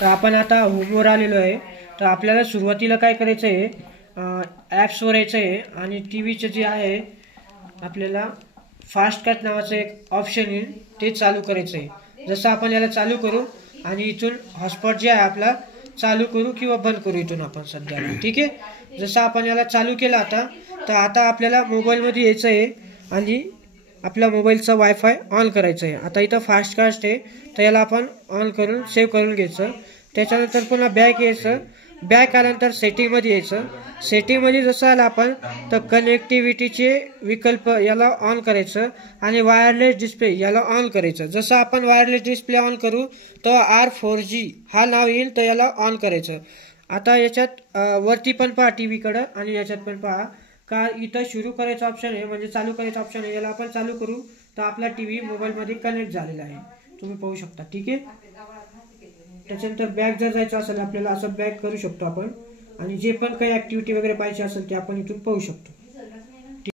तर आपण आता होमवर आलेलो आहे। तर आपल्याला सुरुवातीला काय करायचं आहे, ॲप्सवर यायचं आहे आणि टी व्हीचं जे आहे आपल्याला फास्टकट नावाचं एक ऑप्शन येईल, ते चालू करायचं आहे। जसं आपण याला चालू करू आणि इथून हॉटस्पॉट जे आहे आपला चालू करू किंवा बंद करू इथून आपण सध्याला, ठीक आहे। जसं आपण याला चालू केलं आता, तर आता आपल्याला मोबाईलमध्ये यायचं आहे आणि आपल्या मोबाईलचा वायफाय ऑन करायचं आहे। आता इथं फास्टकास्ट आहे, तर याला आपण ऑन करून सेव्ह करून घ्यायचं। त्याच्यानंतर पुन्हा बॅक यायचं, बॅक आल्यानंतर सेटिंगमध्ये यायचं। सेटिंगमध्ये जसं आलं आपण, तर कनेक्टिव्हिटीचे विकल्प याला ऑन करायचं आणि वायरलेस डिस्प्ले याला ऑन करायचं। जसं आपण वायरलेस डिस्प्ले ऑन करू तर R4G हा नाव येईल, तर याला ऑन करायचं। आता याच्यात वरती पण पहा टीव्हीकडं आणि याच्यात पण पहा का इथं सुरू करायचं ऑप्शन आहे, म्हणजे चालू करायचं ऑप्शन आहे। याला आपण चालू करू तर आपला टीव्ही मोबाईलमध्ये कनेक्ट झालेला आहे, तुम्ही पाहू शकता, ठीक आहे। त्याच्यानंतर बॅक जर जायचं असेल आपल्याला, असं बॅक करू शकतो आपण आणि जे पण काही ऍक्टिव्हिटी वगैरे पाहिजे असेल ते आपण इथून पाहू शकतो।